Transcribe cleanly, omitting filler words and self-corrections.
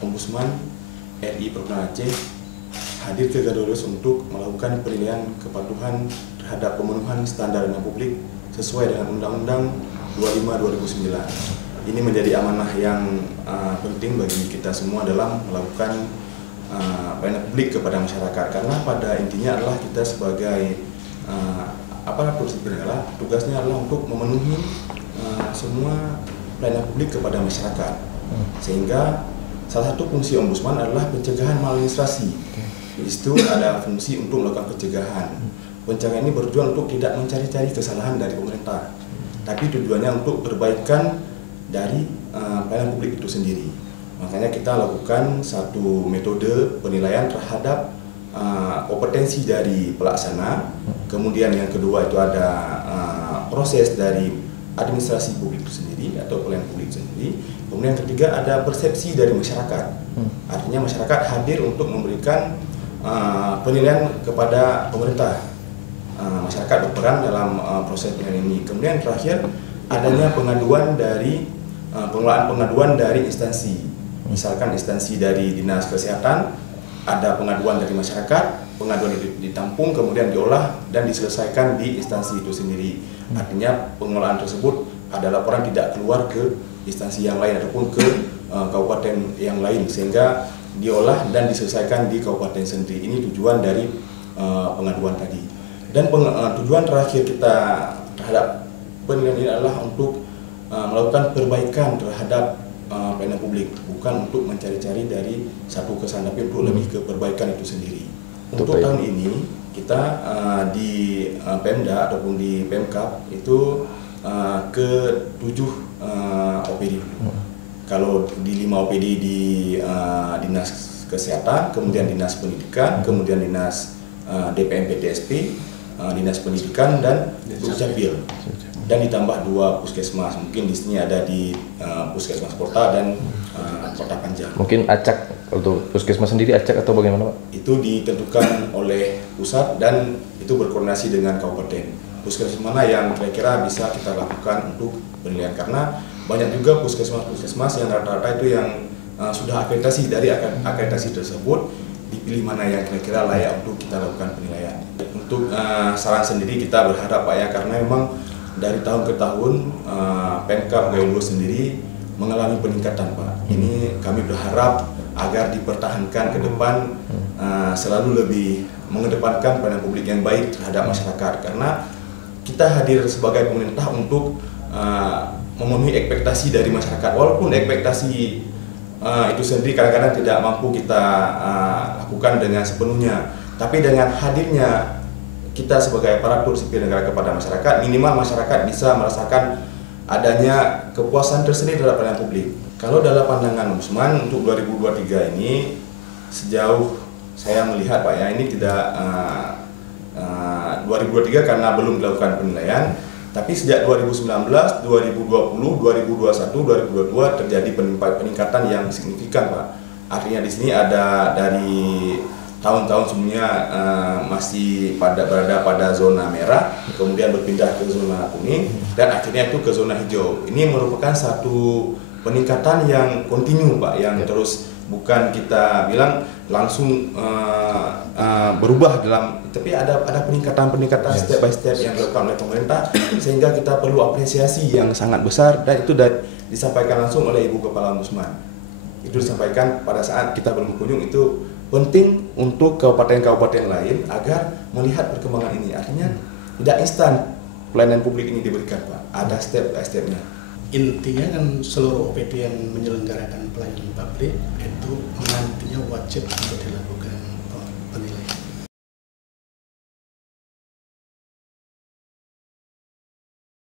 Ombudsman RI Provinsi Aceh hadir ke Gadolos untuk melakukan penilaian kepatuhan terhadap pemenuhan standar pelayanan publik sesuai dengan Undang-Undang 25/2009. Ini menjadi amanah yang penting bagi kita semua dalam melakukan pelayanan publik kepada masyarakat, karena pada intinya adalah kita sebagai aparatur sipil negara, tugasnya adalah untuk memenuhi semua pelayanan publik kepada masyarakat. Sehingga salah satu fungsi ombudsman adalah pencegahan maladministrasi. Di situ ada fungsi untuk melakukan pencegahan. Pencegahan ini bertujuan untuk tidak mencari-cari kesalahan dari pemerintah, tapi tujuannya untuk perbaikan dari pelayanan publik itu sendiri. Makanya kita lakukan satu metode penilaian terhadap kompetensi dari pelaksana. Kemudian yang kedua itu ada proses dari administrasi publik itu sendiri atau pelayanan publik itu sendiri. Kemudian yang ketiga ada persepsi dari masyarakat. Artinya masyarakat hadir untuk memberikan penilaian kepada pemerintah. Masyarakat berperan dalam proses penilaian ini. Kemudian terakhir adanya pengaduan dari pengelolaan dari instansi. Misalkan instansi dari Dinas Kesehatan, ada pengaduan dari masyarakat, pengaduan itu ditampung, kemudian diolah dan diselesaikan di instansi itu sendiri. Artinya pengelolaan tersebut ada laporan tidak keluar ke instansi yang lain ataupun ke kabupaten yang lain, sehingga diolah dan diselesaikan di kabupaten sendiri. Ini tujuan dari pengaduan tadi. Dan tujuan terakhir kita terhadap penilaian ini adalah untuk melakukan perbaikan terhadap pelayanan publik, bukan untuk mencari-cari dari satu kesalahan, tapi untuk lebih ke perbaikan itu sendiri. Untuk tahun ini kita di Pemda ataupun di Pemkab itu ke-7 OPD. Kalau di 5 OPD di Dinas Kesehatan, kemudian Dinas Pendidikan, kemudian Dinas DPM PTSP, Dinas Pendidikan dan Dukcapil. Dan ditambah 2 puskesmas, mungkin di sini ada di puskesmas kota dan kota Panjang. Mungkin acak untuk puskesmas sendiri acak atau bagaimana Pak? Itu ditentukan oleh pusat dan itu berkoordinasi dengan kabupaten. Puskesmas mana yang kira-kira bisa kita lakukan untuk penilaian, karena banyak juga puskesmas yang rata-rata itu yang sudah akreditasi. Dari akreditasi tersebut dipilih mana yang kira-kira layak untuk kita lakukan penilaian. Untuk saran sendiri kita berharap Pak ya, karena memang dari tahun ke tahun Pemkab Gadolos sendiri mengalami peningkatan Pak. Ini kami berharap agar dipertahankan ke depan, selalu lebih mengedepankan pelayanan publik yang baik terhadap masyarakat, karena kita hadir sebagai pemerintah untuk memenuhi ekspektasi dari masyarakat. Walaupun ekspektasi itu sendiri kadang-kadang tidak mampu kita lakukan dengan sepenuhnya, tapi dengan hadirnya kita sebagai aparatur sipil negara kepada masyarakat, minimal masyarakat bisa merasakan adanya kepuasan tersendiri terhadap pelayanan publik. Kalau dalam pandangan Ombudsman untuk 2023 ini, sejauh saya melihat Pak ya, ini tidak 2023 karena belum dilakukan penilaian, tapi sejak 2019, 2020, 2021, 2022 terjadi peningkatan yang signifikan Pak. Artinya di sini ada dari tahun-tahun sebelumnya masih berada pada zona merah, kemudian berpindah ke zona kuning, dan akhirnya itu ke zona hijau. Ini merupakan satu peningkatan yang kontinu Pak, yang terus, bukan kita bilang langsung berubah tapi ada peningkatan step by step yang dilakukan oleh pemerintah, sehingga kita perlu apresiasi yang sangat besar, dan itu disampaikan langsung oleh Ibu Kepala Ombudsman. Itu disampaikan pada saat kita berkunjung, itu penting untuk kabupaten-kabupaten lain agar melihat perkembangan ini. Artinya tidak instan pelayanan publik ini diberikan Pak, ada step by stepnya. Intinya kan seluruh OPD yang menyelenggarakan pelayanan publik itu nantinya wajib untuk dilakukan